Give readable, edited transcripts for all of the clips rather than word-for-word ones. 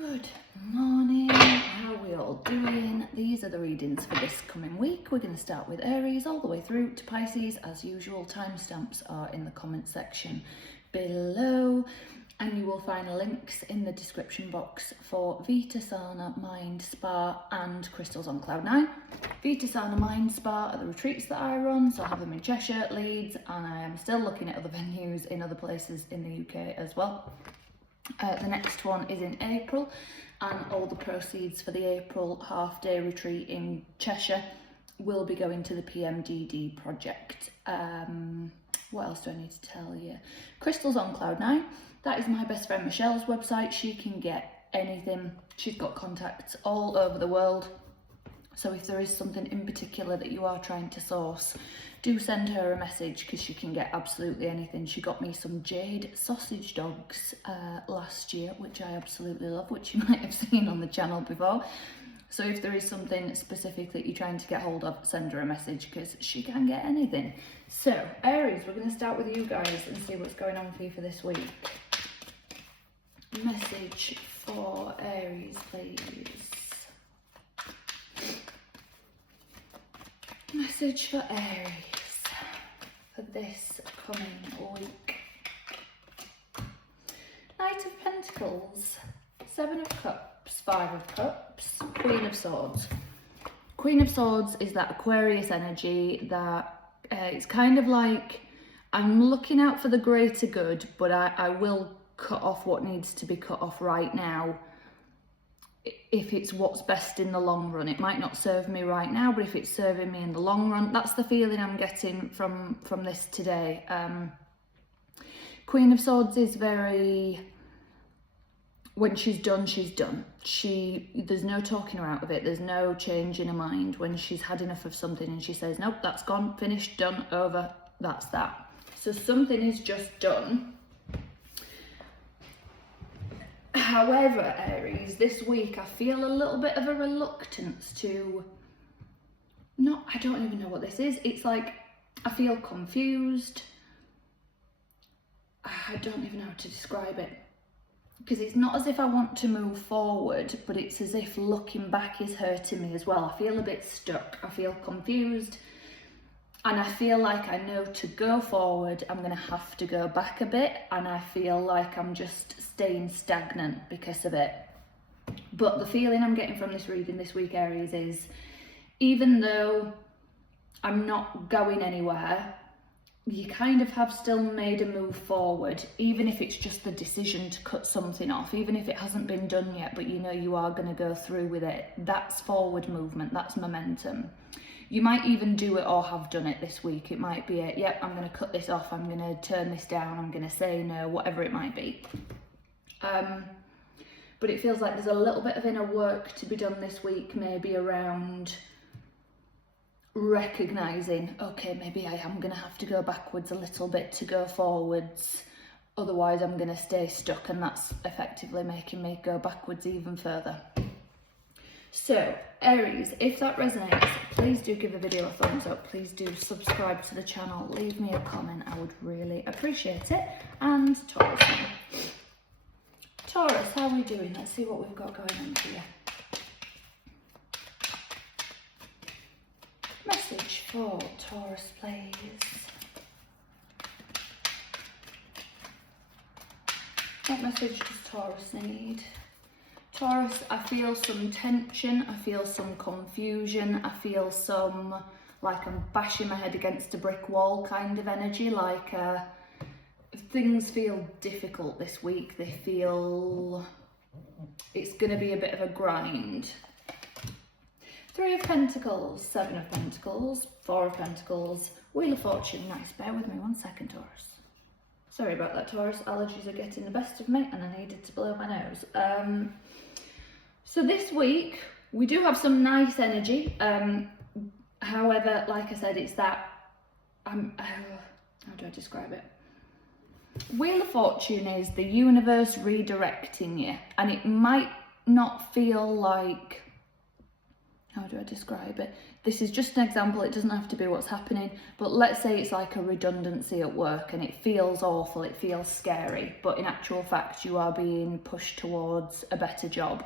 Good morning, how are we all doing? These are the readings for this coming week. We're going to start with Aries all the way through to Pisces. As usual, timestamps are in the comment section below, and you will find links in the description box for Vita, Sauna, Mind, Spa and Crystals on Cloud 9. Vita, Sauna, Mind, Spa are the retreats that I run, so I have them in Cheshire, Leeds, and I am still looking at other venues in other places in the UK as well. The next one is in April, and all the proceeds for the April half-day retreat in Cheshire will be going to the PMDD project. What else do I need to tell you? Crystals on Cloud 9. That is my best friend Michelle's website. She can get anything. She's got contacts all over the world. So if there is something in particular that you are trying to source, do send her a message because she can get absolutely anything. She got me some jade sausage dogs last year, which I absolutely love, which you might have seen on the channel before. So if there is something specific that you're trying to get hold of, send her a message because she can get anything. So Aries, we're going to start with you guys and see what's going on for you for this week. Message for Aries, please. Message for Aries for this coming week. Knight of Pentacles, 7 of Cups, 5 of Cups, Queen of Swords. Queen of Swords is that Aquarius energy that it's kind of like I'm looking out for the greater good, but I will cut off what needs to be cut off right now if it's what's best in the long run. It might not serve me right now, but if it's serving me in the long run, that's the feeling I'm getting from this today. Queen of Swords is very, when she's done, she's done. There's no talking her out of it. There's no change in her mind when she's had enough of something and she says, nope, that's gone, finished, done, over, that's that. So something is just done. However, Aries, this week I feel a little bit of a reluctance to, I don't even know what this is. It's like I feel confused. I don't even know how to describe it. Because it's not as if I want to move forward, but it's as if looking back is hurting me as well. I feel a bit stuck. I feel confused. And I feel like I know to go forward, I'm going to have to go back a bit. And I feel like I'm just staying stagnant because of it. But the feeling I'm getting from this reading this week, Aries, is even though I'm not going anywhere, you kind of have still made a move forward, even if it's just the decision to cut something off, even if it hasn't been done yet, but you know you are going to go through with it. That's forward movement, that's momentum. You might even do it or have done it this week. It might be yep, I'm going to cut this off, I'm going to turn this down, I'm going to say no, whatever it might be. But it feels like there's a little bit of inner work to be done this week, maybe around recognising, okay, maybe I am going to have to go backwards a little bit to go forwards. Otherwise, I'm going to stay stuck, and that's effectively making me go backwards even further. So, Aries, if that resonates, please do give the video a thumbs up. Please do subscribe to the channel. Leave me a comment. I would really appreciate it. And Taurus now. Taurus, how are we doing? Let's see what we've got going on here. Message for Taurus, please. What message does Taurus need? Taurus, I feel some tension, I feel some confusion, I feel some, like I'm bashing my head against a brick wall kind of energy, like things feel difficult this week. They feel it's going to be a bit of a grind. 3 of Pentacles, 7 of Pentacles, 4 of Pentacles, Wheel of Fortune. Nice, bear with me 1 second, Taurus. Sorry about that, Taurus. Allergies are getting the best of me and I needed to blow my nose. So this week, we do have some nice energy. However, like I said, it's that, how do I describe it? Wheel of Fortune is the universe redirecting you, and it might not feel like, how do I describe it? This is just an example, it doesn't have to be what's happening, but let's say it's like a redundancy at work and it feels awful, it feels scary, but in actual fact you are being pushed towards a better job.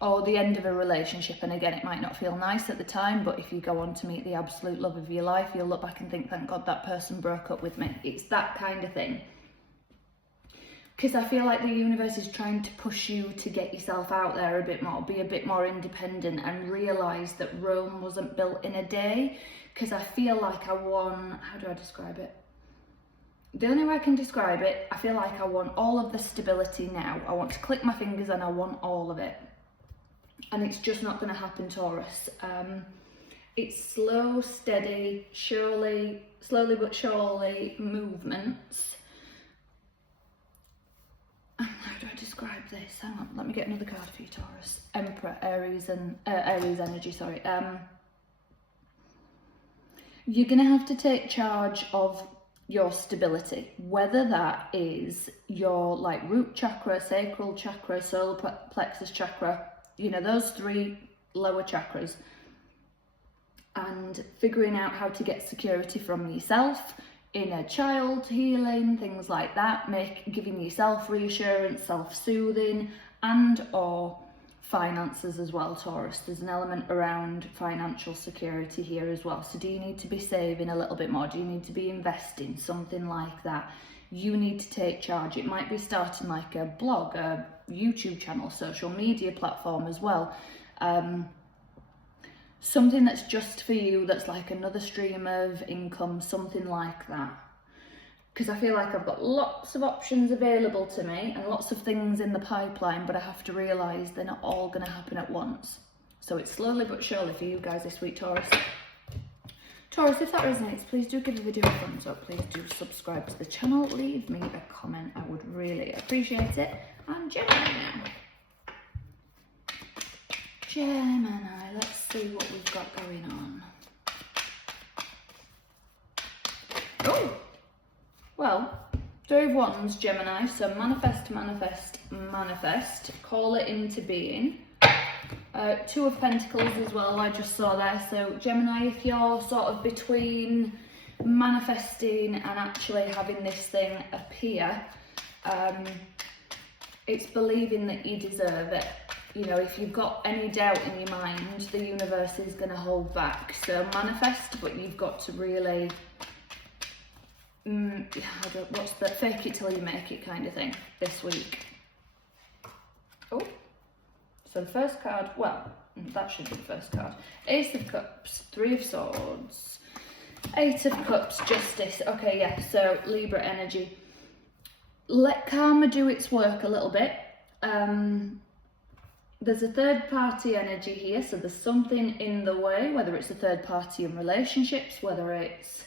Or the end of a relationship, and again, it might not feel nice at the time, but if you go on to meet the absolute love of your life, you'll look back and think, thank God that person broke up with me. It's that kind of thing. Because I feel like the universe is trying to push you to get yourself out there a bit more, be a bit more independent, and realise that Rome wasn't built in a day. Because I feel like I want, how do I describe it? The only way I can describe it, I feel like I want all of the stability now. I want to click my fingers and I want all of it. And it's just not going to happen, Taurus. It's slow, steady, slowly but surely movements. How do I describe this? Hang on, let me get another card for you, Taurus. Emperor, Aries energy, sorry. You're going to have to take charge of your stability, whether that is your like root chakra, sacral chakra, solar plexus chakra, you know, those 3 lower chakras, and figuring out how to get security from yourself, inner child healing, things like that, giving yourself reassurance, self-soothing, and or finances as well, Taurus. There's an element around financial security here as well. So do you need to be saving a little bit more? Do you need to be investing? Something like that. You need to take charge. It might be starting like a blog, a YouTube channel, social media platform as well. Something that's just for you, that's like another stream of income, something like that. Because I feel like I've got lots of options available to me and lots of things in the pipeline, but I have to realise they're not all going to happen at once. So it's slowly but surely for you guys this week, Taurus. Taurus, if that resonates, please do give the video a thumbs up. Please do subscribe to the channel. Leave me a comment. I would really appreciate it. And Gemini now. Gemini, let's see what we've got going on. Oh! Well, 3 of Wands, Gemini. So manifest, manifest, manifest. Call it into being. 2 of Pentacles as well, I just saw there. So Gemini, if you're sort of between manifesting and actually having this thing appear, it's believing that you deserve it. You know, if you've got any doubt in your mind, the universe is going to hold back. So manifest, but you've got to really, what's the fake it till you make it kind of thing this week. Oh. So the first card, well, that should be the first card. Ace of Cups, 3 of Swords, 8 of Cups, Justice. Okay, yeah, so Libra energy. Let karma do its work a little bit. There's a third party energy here, so there's something in the way, whether it's a third party in relationships, whether it's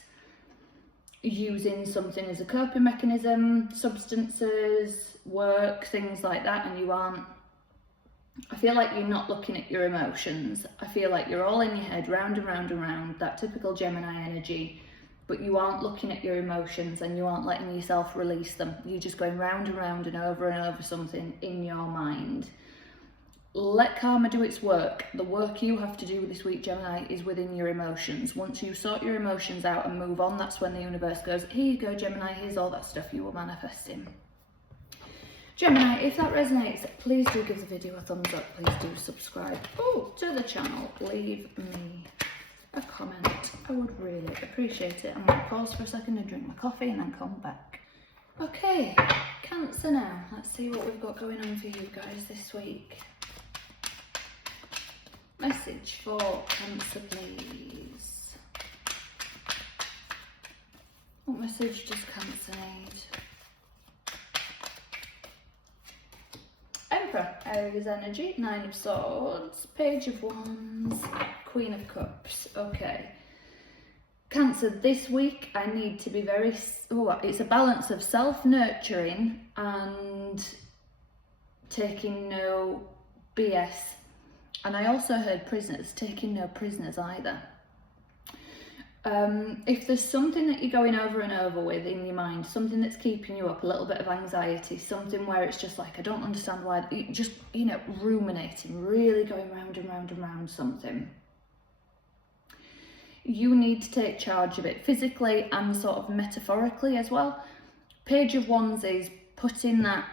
using something as a coping mechanism, substances, work, things like that, and you aren't, I feel like you're not looking at your emotions. I feel like you're all in your head, round and round and round, that typical Gemini energy, but you aren't looking at your emotions and you aren't letting yourself release them. You're just going round and round and over something in your mind. Let karma do its work. The work you have to do this week, Gemini, is within your emotions. Once you sort your emotions out and move on, that's when the universe goes, here you go, Gemini, here's all that stuff you were manifesting. Gemini, if that resonates, please do give the video a thumbs up. Please do subscribe to the channel. Leave me a comment. I would really appreciate it. I'm going to pause for a second and drink my coffee and then come back. Okay, Cancer now. Let's see what we've got going on for you guys this week. Message for Cancer, please. What message does Cancer need? Emperor, Aries energy, 9 of Swords, Page of Wands, Queen of Cups. Okay. Cancer, this week I need to be very, it's a balance of self-nurturing and taking no BS. And I also heard prisoners, taking no prisoners either. If there's something that you're going over and over with in your mind, something that's keeping you up, a little bit of anxiety, something where it's just like, I don't understand why, just, ruminating, really going round and round and round something. you need to take charge of it physically and sort of metaphorically as well. Page of Wands is putting that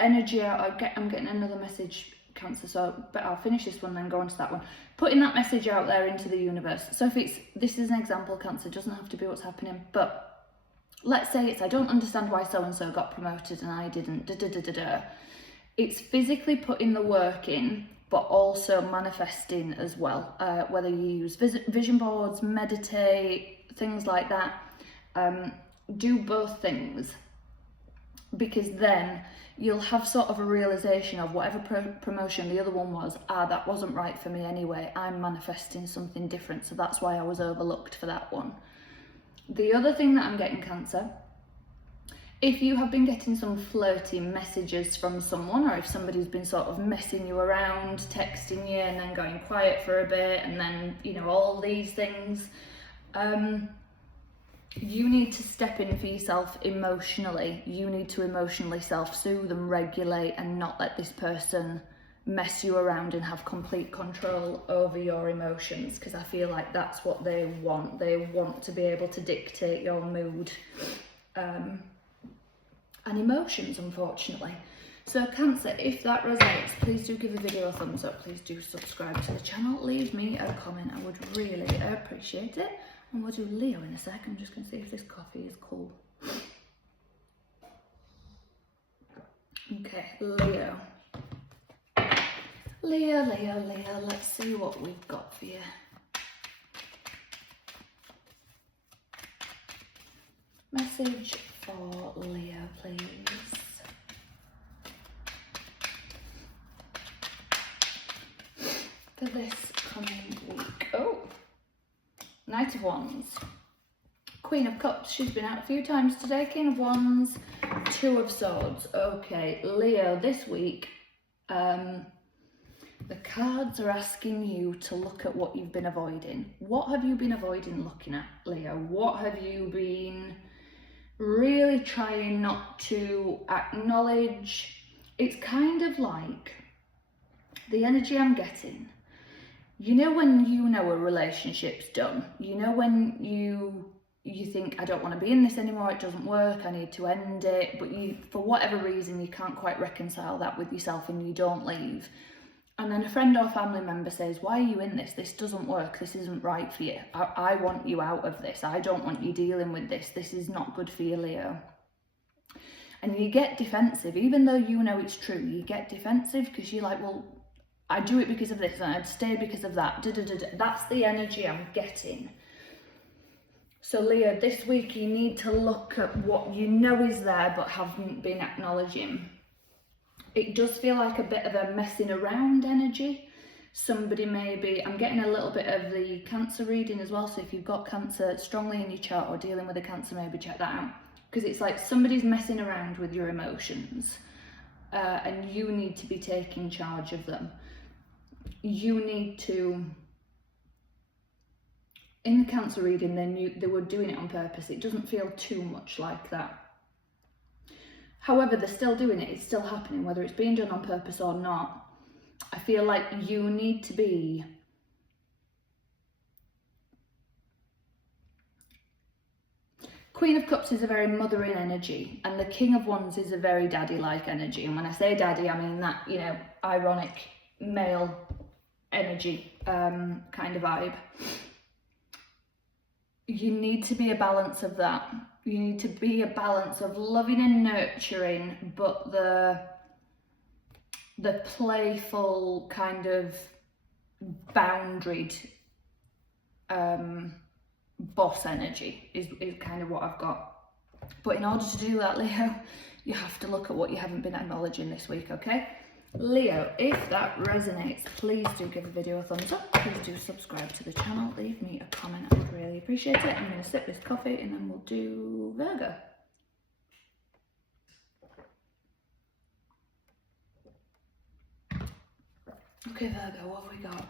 energy out. I'm getting another message, Cancer, but I'll finish this one then go on to that one. Putting that message out there into the universe. So if this is an example, Cancer, doesn't have to be what's happening, but let's say it's, I don't understand why so-and-so got promoted and I didn't, It's physically putting the work in, but also manifesting as well. Whether you use vision boards, meditate, things like that, do both things, because then you'll have sort of a realization of whatever promotion the other one was, that wasn't right for me anyway, I'm manifesting something different, so that's why I was overlooked for that one. The other thing that I'm getting, Cancer, if you have been getting some flirty messages from someone, or if somebody's been sort of messing you around, texting you and then going quiet for a bit, and then, you know, all these things, you need to step in for yourself emotionally. You need to emotionally self-soothe and regulate and not let this person mess you around and have complete control over your emotions, because I feel like that's what they want. They want to be able to dictate your mood and emotions, unfortunately. So Cancer, if that resonates, please do give the video a thumbs up. Please do subscribe to the channel. Leave me a comment. I would really appreciate it. And we'll do Leo in a sec. I'm just going to see if this coffee is cool. Okay, Leo. Leo, let's see what we've got for you. Message for Leo, please. For this coming week. Oh, Knight of Wands. Queen of Cups, she's been out a few times today. King of Wands, Two of Swords. Okay, Leo, this week, the cards are asking you to look at what you've been avoiding. What have you been avoiding looking at, Leo? What have you been really trying not to acknowledge? It's kind of like the energy I'm getting. You know when you know a relationship's done? You know when you think, I don't want to be in this anymore, it doesn't work, I need to end it, but you, for whatever reason, you can't quite reconcile that with yourself and you don't leave. And then a friend or family member says, why are you in this? This doesn't work. This isn't right for you. I want you out of this. I don't want you dealing with this. This is not good for you, Leo. And you get defensive, even though you know it's true. You get defensive because you're like, well, I do it because of this and I'd stay because of that. That's the energy I'm getting. So Leo, this week you need to look at what you know is there but haven't been acknowledging. It does feel like a bit of a messing around energy. Somebody maybe, I'm getting a little bit of the Cancer reading as well, so if you've got Cancer strongly in your chart or dealing with a Cancer, maybe check that out. Because it's like somebody's messing around with your emotions and you need to be taking charge of them. You need to, in the Cancer reading, they were doing it on purpose. It doesn't feel too much like that. However, they're still doing it, it's still happening, whether it's being done on purpose or not. I feel like you need to be Queen of Cups is a very mothering energy, and the King of Wands is a very daddy-like energy. And when I say daddy, I mean that, you know, ironic male energy kind of vibe. You need to be a balance of that. You need to be a balance of loving and nurturing, but the playful kind of boundaried boss energy is kind of what I've got. But in order to do that, Leo, you have to look at what you haven't been acknowledging this week, okay? Leo, if that resonates, please do give the video a thumbs up. Please do subscribe to the channel. Leave me a comment. I would really appreciate it. I'm going to sip this coffee and then we'll do Virgo. Okay, Virgo, what have we got?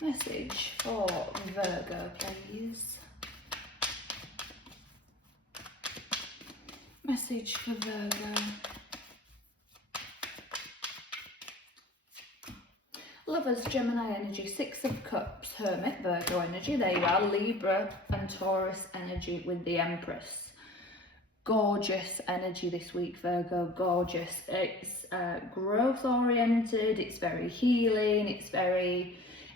Message for Virgo, please. Message for Virgo. Lovers, Gemini energy, Six of Cups, Hermit, Virgo energy. There you are, Libra and Taurus energy with the Empress. Gorgeous energy this week, Virgo, gorgeous. It's growth oriented, it's very healing,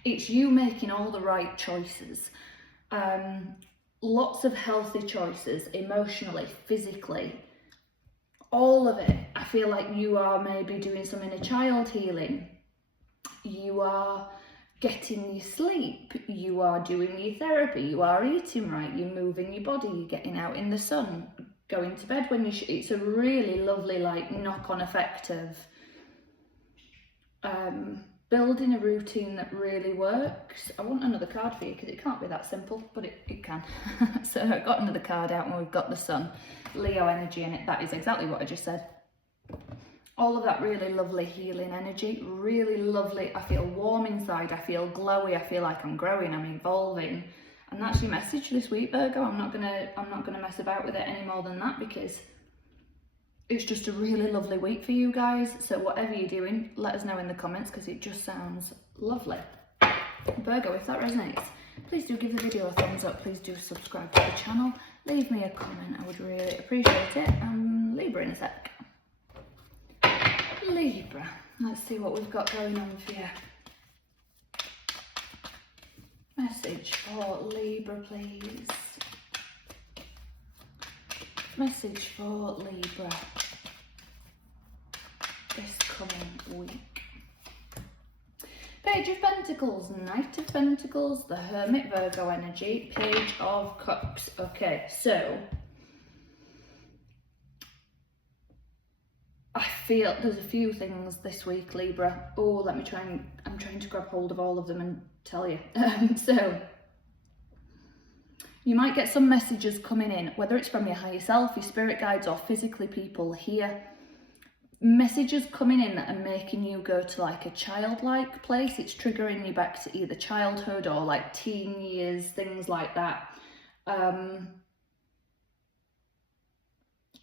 it's you making all the right choices. Lots of healthy choices, emotionally, physically, all of it. I feel like you are maybe doing some inner child healing. You are getting your sleep, you are doing your therapy, you are eating right, you're moving your body, you're getting out in the sun, going to bed when it's a really lovely like knock-on effect of building a routine that really works. I want another card for you because it can't be that simple, but it can. So I got another card out and we've got the sun, Leo energy in it. That is exactly what I just said. All of that really lovely healing energy, really lovely. I feel warm inside, I feel glowy, I feel like I'm growing, I'm evolving. And that's your message this week, Virgo. I'm not gonna mess about with it any more than that because it's just a really lovely week for you guys. So whatever you're doing, let us know in the comments because it just sounds lovely. Virgo, if that resonates, please do give the video a thumbs up. Please do subscribe to the channel. Leave me a comment, I would really appreciate it. Libra in a sec. Libra, let's see what we've got going on for you. Message for Libra, please. Message for Libra this coming week. Page of Pentacles, Knight of Pentacles, the Hermit, Virgo energy, Page of Cups. Okay, so I feel there's a few things this week, Libra. Oh, I'm trying to grab hold of all of them and tell you. So you might get some messages coming in, whether it's from your higher self, your spirit guides, or physically people here. Messages coming in that are making you go to like a childlike place. It's triggering you back to either childhood or like teen years, things like that.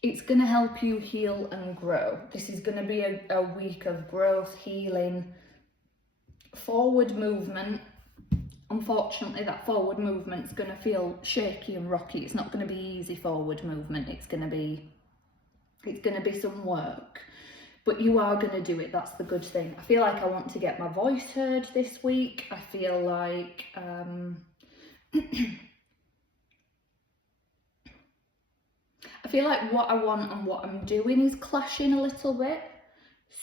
It's going to help you heal and grow. This is going to be a week of growth, healing, forward movement. Unfortunately, that forward movement's going to feel shaky and rocky. It's not going to be easy forward movement. It's going to be some work, but you are going to do it. That's the good thing. I feel like I want to get my voice heard this week. I feel like I feel like what I want and what I'm doing is clashing a little bit.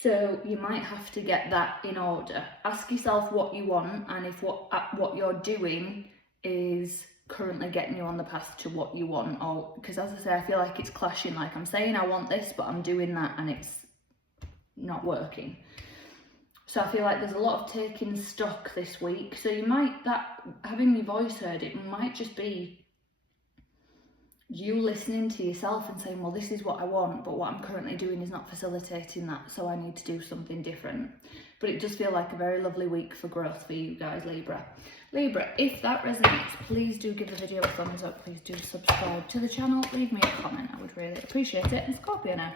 So you might have to get that in order. Ask yourself what you want and if what you're doing is currently getting you on the path to what you want. Or because as I say, I feel like it's clashing. Like I'm saying I want this, but I'm doing that and it's not working. So I feel like there's a lot of taking stock this week. So you might, having your voice heard, it might just be you listening to yourself and saying, well, this is what I want, but what I'm currently doing is not facilitating that, so I need to do something different. But it does feel like a very lovely week for growth for you guys, Libra. Libra, if that resonates, please do give the video a thumbs up. Please do subscribe to the channel. Leave me a comment. I would really appreciate it. And Scorpio now.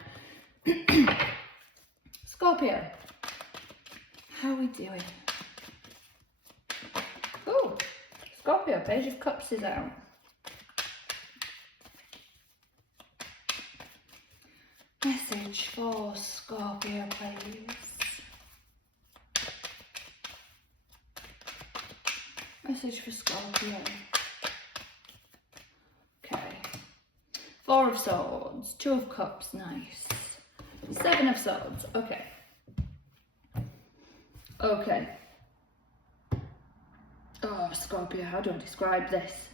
Scorpio, how are we doing? Oh, Scorpio, Page of Cups is out. Message for Scorpio, please. Message for Scorpio. Okay. Four of Swords, Two of Cups, nice. Seven of Swords, okay. Okay. Oh, Scorpio, how do I describe this?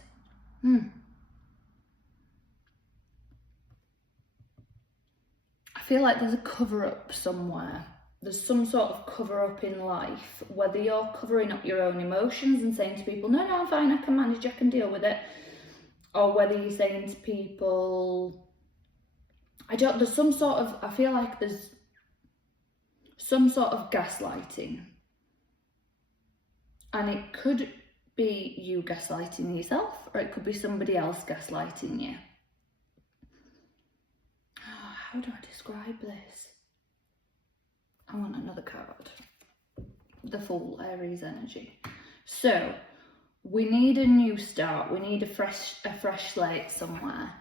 I feel like there's a cover-up somewhere. There's some sort of cover-up in life, whether you're covering up your own emotions and saying to people, no, I'm fine, I can manage, I can deal with it. Or whether you're saying to people, there's some sort of, I feel like there's some sort of gaslighting. And it could be you gaslighting yourself, or it could be somebody else gaslighting you. How do I describe this? I want another card. the full Aries energy. So we need a new start. We need a fresh slate somewhere.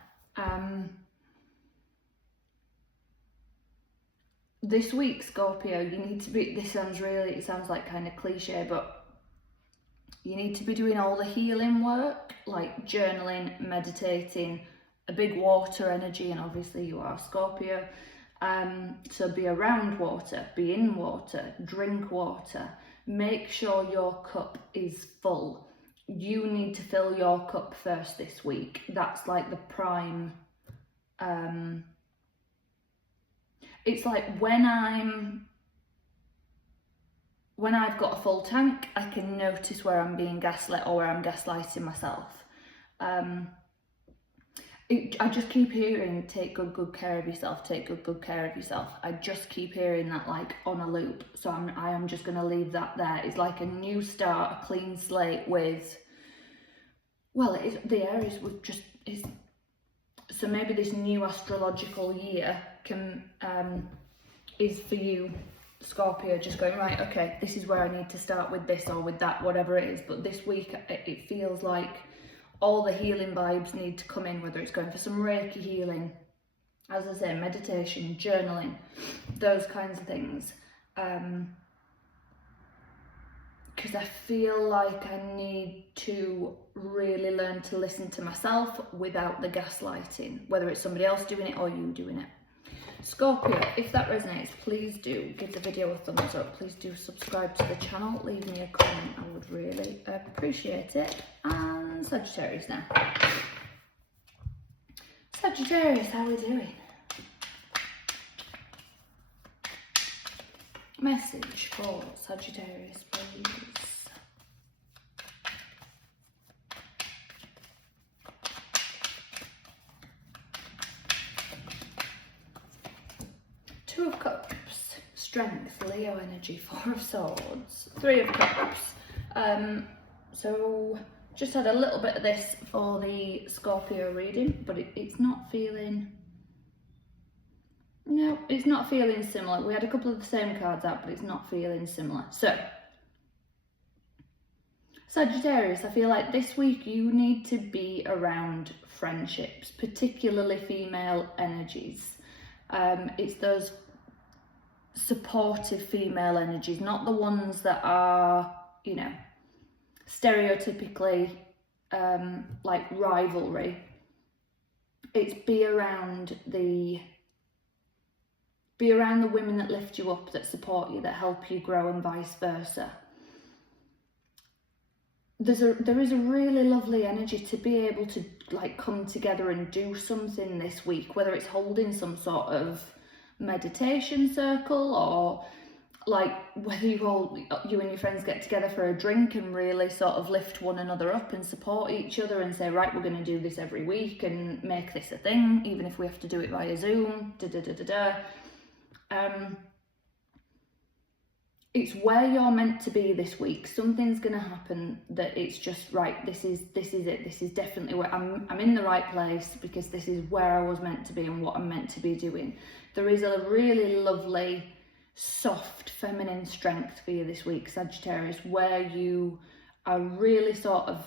This week, Scorpio, you need to be, this sounds really, it sounds like kind of cliche, but you need to be doing all the healing work, like journaling, meditating, a big water energy, and obviously you are Scorpio. So be around water, be in water, drink water, make sure your cup is full. You need to fill your cup first this week. That's like the prime, it's like when I've got a full tank, I can notice where I'm being gaslit or where I'm gaslighting myself. I just keep hearing, take good care of yourself, take good care of yourself. I just keep hearing that like on a loop. So I am just going to leave that there. It's like a new start, a clean slate with, well, it is, the Aries would just, is, so maybe this new astrological year can, is for you, Scorpio, just going, right, okay, this is where I need to start with this or with that, whatever it is. But this week, it feels like all the healing vibes need to come in, whether it's going for some Reiki healing, as I say, meditation, journaling, those kinds of things. Because I feel like I need to really learn to listen to myself without the gaslighting, whether it's somebody else doing it or you doing it. Scorpio, if that resonates, please do give the video a thumbs up. Please do subscribe to the channel. Leave me a comment. I would really appreciate it. And Sagittarius now. Sagittarius, how are we doing? Message for Sagittarius, please. Two of Cups, Strength, Leo energy, Four of Swords, Three of Cups. So just had a little bit of this for the Scorpio reading, but it's not feeling, no, it's not feeling similar. We had a couple of the same cards out, but it's not feeling similar. So Sagittarius, I feel like this week you need to be around friendships, particularly female energies. It's those supportive female energies, not the ones that are, you know, stereotypically like rivalry. It's be around the women that lift you up, that support you, that help you grow, and vice versa. There is a really lovely energy to be able to like come together and do something this week, whether it's holding some sort of meditation circle or like whether you and your friends get together for a drink and really sort of lift one another up and support each other and say, right, we're going to do this every week and make this a thing, even if we have to do it via Zoom, It's where you're meant to be this week. Something's going to happen that it's just right. This is it. This is definitely where I'm in the right place, because this is where I was meant to be and what I'm meant to be doing. There is a really lovely, soft, feminine strength for you this week, Sagittarius, where you are really sort of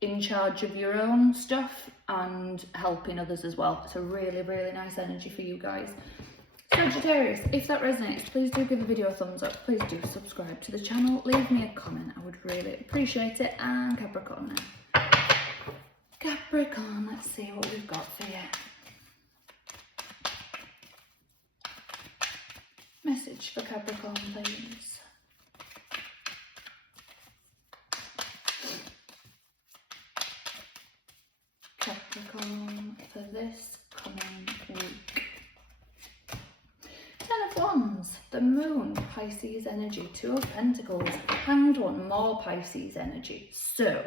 in charge of your own stuff and helping others as well. It's a really, really nice energy for you guys. Sagittarius, if that resonates, please do give the video a thumbs up. Please do subscribe to the channel. Leave me a comment. I would really appreciate it. And Capricorn now. Capricorn, let's see what we've got for you. Message for Capricorn, please. Capricorn for this coming week. Ten of Wands, the Moon, Pisces energy, Two of Pentacles, Hanged One, more Pisces energy. So,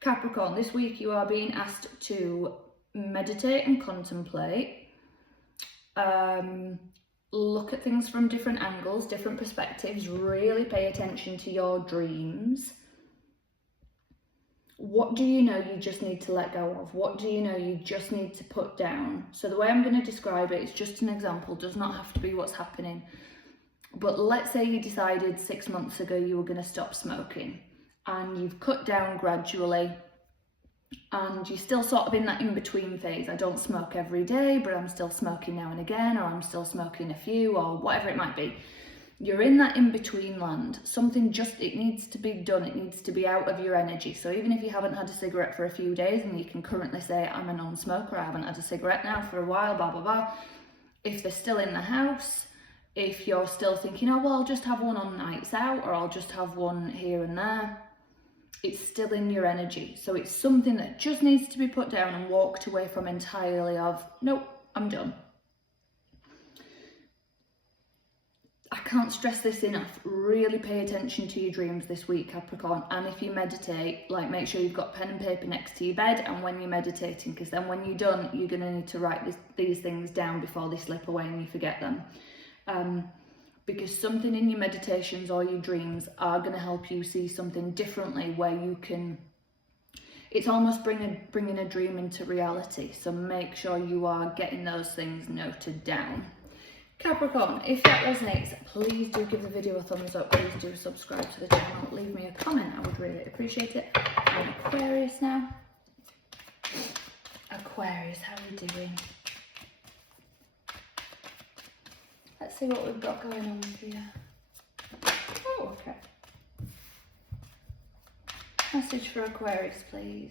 Capricorn, this week you are being asked to meditate and contemplate, look at things from different angles, different perspectives, really pay attention to your dreams. What do you know you just need to let go of? What do you know you just need to put down? So the way I'm going to describe it is just an example, does not have to be what's happening. But let's say you decided 6 months ago you were going to stop smoking, and you've cut down gradually, and you're still sort of in that in-between phase. I don't smoke every day, but I'm still smoking now and again, or I'm still smoking a few, or whatever it might be. You're in that in-between land. Something it needs to be done. It needs to be out of your energy. So even if you haven't had a cigarette for a few days and you can currently say, I'm a non-smoker, I haven't had a cigarette now for a while, blah, blah, blah. If they're still in the house, if you're still thinking, oh, well, I'll just have one on nights out, or I'll just have one here and there, it's still in your energy. So it's something that just needs to be put down and walked away from entirely of, nope, I'm done. I can't stress this enough. Really pay attention to your dreams this week, Capricorn. And if you meditate, like, make sure you've got pen and paper next to your bed and when you're meditating, because then when you're done, you're going to need to write these things down before they slip away and you forget them. Because something in your meditations or your dreams are going to help you see something differently, where you can, it's almost bringing a dream into reality. So make sure you are getting those things noted down. Capricorn, if that resonates, please do give the video a thumbs up. Please do subscribe to the channel. Leave me a comment. I would really appreciate it. I'm Aquarius now. Aquarius, how are we doing? Let's see what we've got going on with you. Oh, okay. Message for Aquarius, please.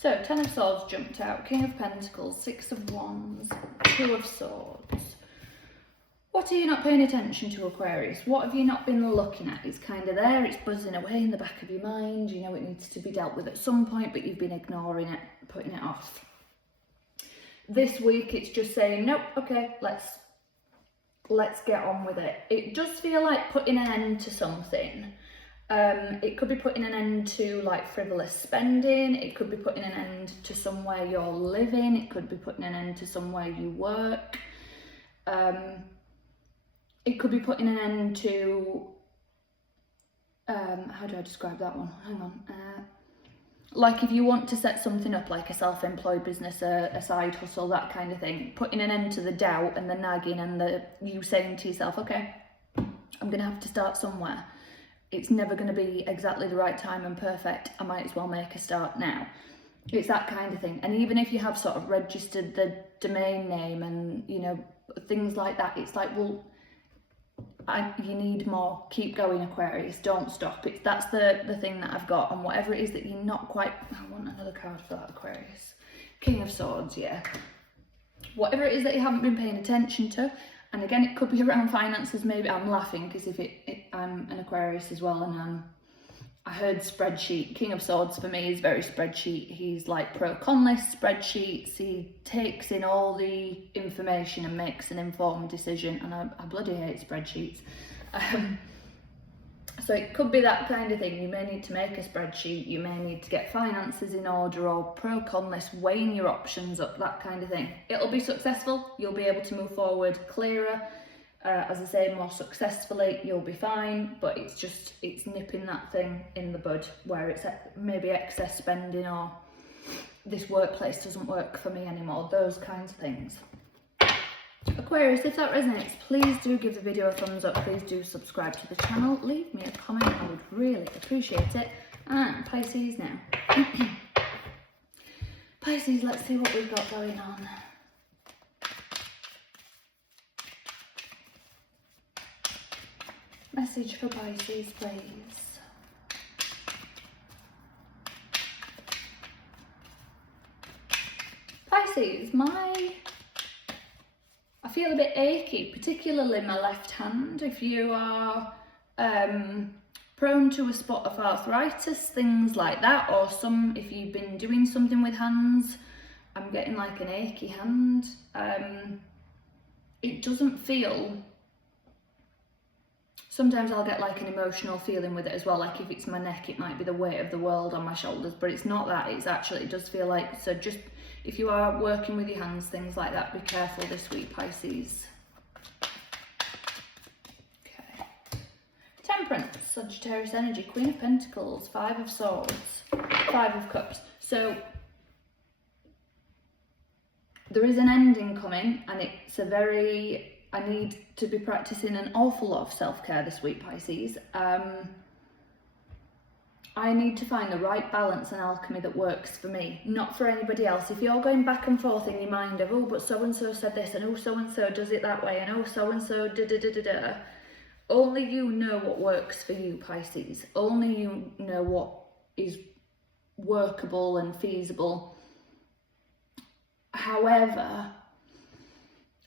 So, 10 of Swords jumped out, King of Pentacles, 6 of Wands, 2 of Swords. What are you not paying attention to, Aquarius? What have you not been looking at? It's kind of there, it's buzzing away in the back of your mind. You know it needs to be dealt with at some point, but you've been ignoring it, putting it off. This week, it's just saying, nope, okay, let's get on with it. It does feel like putting an end to something. It could be putting an end to like frivolous spending. It could be putting an end to somewhere you're living. It could be putting an end to somewhere you work. It could be putting an end to, how do I describe that one? Hang on. Like if you want to set something up, like a self-employed business, a side hustle, that kind of thing, putting an end to the doubt and the nagging and you saying to yourself, okay, I'm going to have to start somewhere. It's never going to be exactly the right time and perfect. I might as well make a start now. It's that kind of thing. And even if you have sort of registered the domain name and, you know, things like that, it's like, well, you need more. Keep going, Aquarius. Don't stop. That's the thing that I've got. And whatever it is that you're not quite... I want another card for that, Aquarius. King of Swords, yeah. Whatever it is that you haven't been paying attention to, and again, it could be around finances. Maybe I'm laughing because I'm an Aquarius as well, and I heard spreadsheet. King of Swords for me is very spreadsheet. He's like pro-con list spreadsheets. He takes in all the information and makes an informed decision, and I bloody hate spreadsheets. So it could be that kind of thing. You may need to make a spreadsheet, you may need to get finances in order, or pro-con list, weighing your options up, that kind of thing. It'll be successful, you'll be able to move forward clearer, as I say, more successfully, you'll be fine, but it's nipping that thing in the bud where it's maybe excess spending, or this workplace doesn't work for me anymore, those kinds of things. Aquarius, if that resonates, please do give the video a thumbs up, please do subscribe to the channel, leave me a comment, I would really appreciate it. And Pisces now. Pisces, let's see what we've got going on. Message for Pisces, please. Pisces, I feel a bit achy, particularly my left hand. If you are prone to a spot of arthritis, things like that, or if you've been doing something with hands, I'm getting like an achy hand. It doesn't feel, sometimes I'll get like an emotional feeling with it as well, like if it's my neck, it might be the weight of the world on my shoulders, but it's not that, it does feel like, so just, if you are working with your hands, things like that, be careful this week, Pisces. Okay. Temperance, Sagittarius energy, Queen of Pentacles, 5 of Swords, 5 of Cups. So there is an ending coming, and it's a very I need to be practicing an awful lot of self-care this week, Pisces. I need to find the right balance and alchemy that works for me, not for anybody else. If you're going back and forth in your mind of, oh, but so-and-so said this, and oh, so-and-so does it that way, and oh, so-and-so da-da-da-da-da, only you know what works for you, Pisces. Only you know what is workable and feasible. However,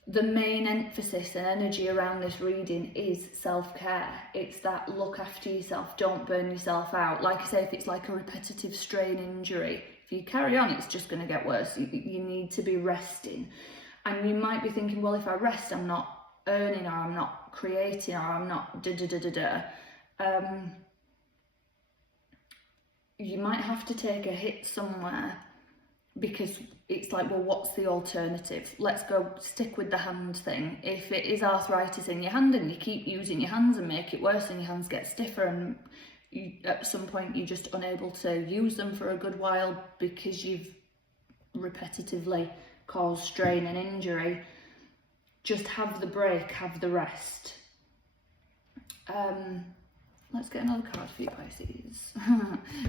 the main emphasis and energy around this reading is self-care. It's that look after yourself, don't burn yourself out. Like I say, if it's like a repetitive strain injury, if you carry on, it's just going to get worse. You need to be resting. And you might be thinking, well, if I rest, I'm not earning, or I'm not creating, or I'm not da-da-da-da-da. You might have to take a hit somewhere, because it's like, well, what's the alternative? Let's go stick with the hand thing. If it is arthritis in your hand and you keep using your hands and make it worse and your hands get stiffer, and at some point you're just unable to use them for a good while because you've repetitively caused strain and injury, just have the break, have the rest. Let's get another card for you, Pisces.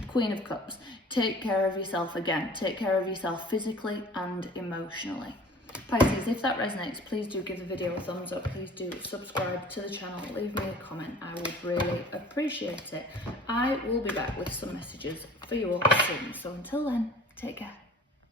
Queen of Cups. Take care of yourself again. Take care of yourself physically and emotionally. Pisces, if that resonates, please do give the video a thumbs up. Please do subscribe to the channel. Leave me a comment. I would really appreciate it. I will be back with some messages for you all soon. So until then, take care.